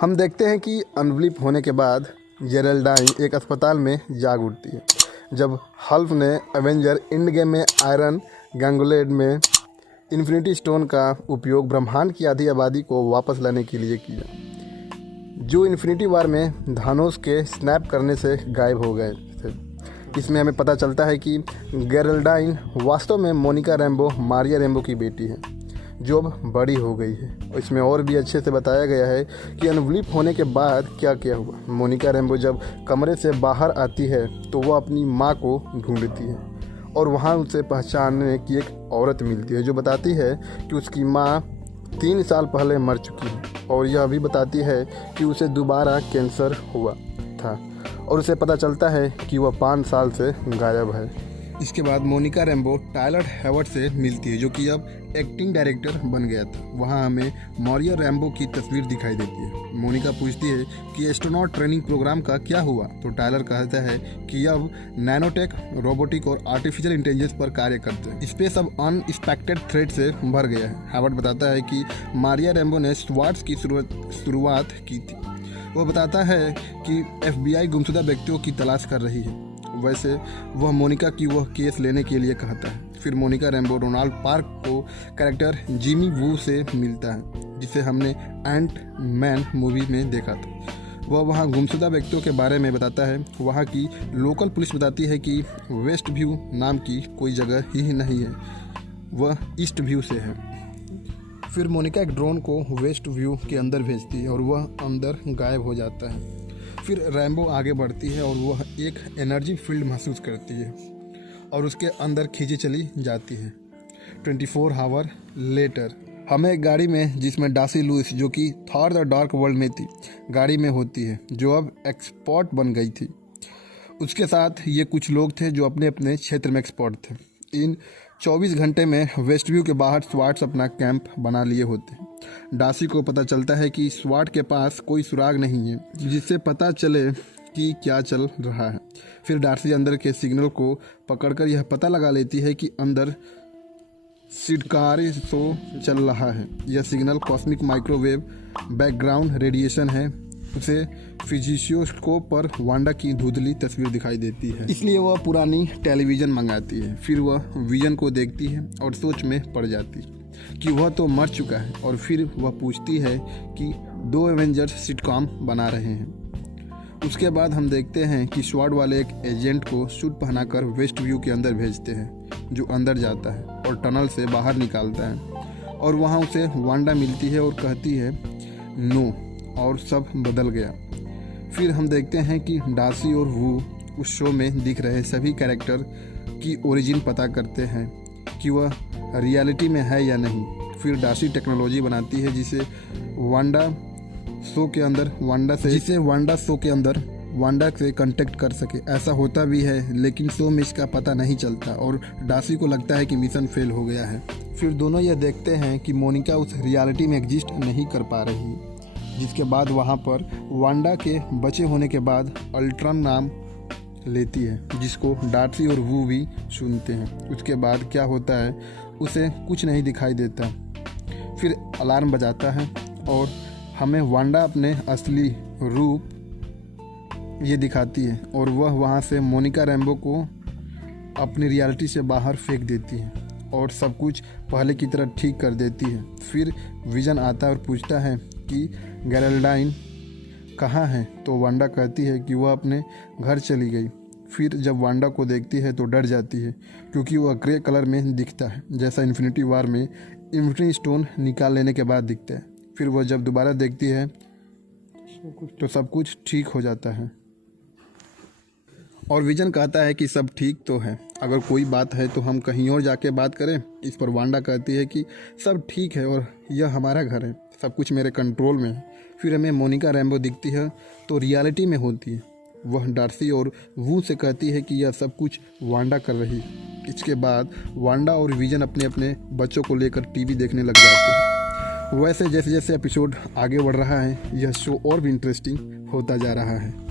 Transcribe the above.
हम देखते हैं कि अनब्लीप होने के बाद जेरेल्डाइन एक अस्पताल में जाग उठती है जब हल्क ने एवेंजर एंड गेम में आयरन गैंगुलेट में इन्फिनिटी स्टोन का उपयोग ब्रह्मांड की आधी आबादी को वापस लाने के लिए किया, जो इन्फिनिटी वार में धानोस के स्नैप करने से गायब हो गए थे। इसमें हमें पता चलता है कि जेरेल्डाइन वास्तव में मोनिका रैम्बो मारिया रैम्बो की बेटी है, जो अब बड़ी हो गई है। और इसमें और भी अच्छे से बताया गया है कि अनब्लीप होने के बाद क्या क्या हुआ। मोनिका रैम्बो जब कमरे से बाहर आती है तो वह अपनी माँ को ढूंढती है और वहाँ उसे पहचानने की एक औरत मिलती है जो बताती है कि उसकी माँ 3 साल पहले मर चुकी है और यह भी बताती है कि उसे दोबारा कैंसर हुआ था और उसे पता चलता है कि वह 5 साल से गायब है। इसके बाद मोनिका रैम्बो टायलर हेवर्ड से मिलती है जो कि अब एक्टिंग डायरेक्टर बन गया था। वहाँ हमें मारिया रैम्बो की तस्वीर दिखाई देती है। मोनिका पूछती है कि एस्ट्रोनॉट ट्रेनिंग प्रोग्राम का क्या हुआ, तो टायलर कहता है कि अब नैनोटेक, रोबोटिक और आर्टिफिशियल इंटेलिजेंस पर कार्य करते हैं। स्पेस अब अनएक्सपेक्टेड थ्रेट से भर गया है। हेवर्ड बताता है कि मारिया रैम्बो ने स्वाट्स की शुरुआत की थी। वह बताता है कि FBI गुमशुदा व्यक्तियों की तलाश कर रही है। वैसे वह मोनिका की वह केस लेने के लिए कहता है। फिर मोनिका रैम्बो रोनाल्ड पार्क को कैरेक्टर जिमी वू से मिलता है जिसे हमने एंट मैन मूवी में देखा था। वह वहाँ गुमशुदा व्यक्तियों के बारे में बताता है। वहाँ की लोकल पुलिस बताती है कि वेस्ट व्यू नाम की कोई जगह ही नहीं है, वह ईस्ट व्यू से है। फिर मोनिका एक ड्रोन को वेस्ट व्यू के अंदर भेजती है और वह अंदर गायब हो जाता है। फिर रैम्बो आगे बढ़ती है और वह एक एनर्जी फील्ड महसूस करती है और उसके अंदर खींची चली जाती है। 24 आवर लेटर हमें एक गाड़ी में जिसमें डार्सी लुइस जो कि थॉर द डार्क वर्ल्ड में थी गाड़ी में होती है, जो अब एक्सपर्ट बन गई थी। उसके साथ ये कुछ लोग थे जो अपने अपने क्षेत्र में एक्सपर्ट थे। इन 24 घंटे में वेस्ट व्यू के बाहर स्वाट्स अपना कैंप बना लिए होते हैं। डार्सी को पता चलता है कि स्वाट के पास कोई सुराग नहीं है जिससे पता चले कि क्या चल रहा है। फिर डार्सी अंदर के सिग्नल को पकड़कर यह पता लगा लेती है कि अंदर सिडकारी शो चल रहा है। यह signal cosmic microwave background radiation है। उसे फिजियोस्कोप पर वांडा की धुंधली तस्वीर दिखाई देती है, इसलिए वह पुरानी टेलीविज़न मंगाती है। फिर वह विजन को देखती है और सोच में पड़ जाती है कि वह तो मर चुका है। और फिर वह पूछती है कि 2 एवेंजर्स सिटकॉम बना रहे हैं। उसके बाद हम देखते हैं कि स्वाट वाले एक एजेंट को सूट पहनाकर वेस्ट व्यू के अंदर भेजते हैं, जो अंदर जाता है और टनल से बाहर निकालता है और वहाँ उसे वांडा मिलती है और कहती है नो, और सब बदल गया। फिर हम देखते हैं कि डार्सी और वू उस शो में दिख रहे सभी कैरेक्टर की ओरिजिन पता करते हैं कि वह रियलिटी में है या नहीं। फिर डार्सी टेक्नोलॉजी बनाती है जिसे वांडा शो के अंदर वांडा से कांटेक्ट कर सके। ऐसा होता भी है लेकिन शो में इसका पता नहीं चलता और डार्सी को लगता है कि मिशन फेल हो गया है। फिर दोनों यह देखते हैं कि मोनिका उस रियलिटी में एग्जिस्ट नहीं कर पा रही, जिसके बाद वहाँ पर वांडा के बचे होने के बाद अल्ट्रॉन नाम लेती है, जिसको डार्सी और वू भी सुनते हैं। उसके बाद क्या होता है उसे कुछ नहीं दिखाई देता। फिर अलार्म बजाता है और हमें वांडा अपने असली रूप ये दिखाती है और वह वहाँ से मोनिका रैम्बो को अपनी रियलिटी से बाहर फेंक देती है और सब कुछ पहले की तरह ठीक कर देती है। फिर विजन आता है और पूछता है कि जेरेल्डाइन कहाँ है, तो वांडा कहती है कि वह अपने घर चली गई। फिर जब वांडा को देखती है तो डर जाती है क्योंकि वह ग्रे कलर में दिखता है, जैसा इन्फिनिटी वार में इन्फिनिटी स्टोन निकाल लेने के बाद दिखता है। फिर वह जब दोबारा देखती है तो सब कुछ ठीक हो जाता है और विजन कहता है कि सब ठीक तो है, अगर कोई बात है तो हम कहीं और जाके बात करें। इस पर वांडा कहती है कि सब ठीक है और यह हमारा घर है, सब कुछ मेरे कंट्रोल में है। फिर हमें मोनिका रैम्बो दिखती है तो रियलिटी में होती है। वह डार्सी और वू से कहती है कि यह सब कुछ वांडा कर रही है। इसके बाद वांडा और विजन अपने अपने बच्चों को लेकर टीवी देखने लग जाते हैं। वैसे जैसे जैसे एपिसोड आगे बढ़ रहा है यह शो और भी इंटरेस्टिंग होता जा रहा है।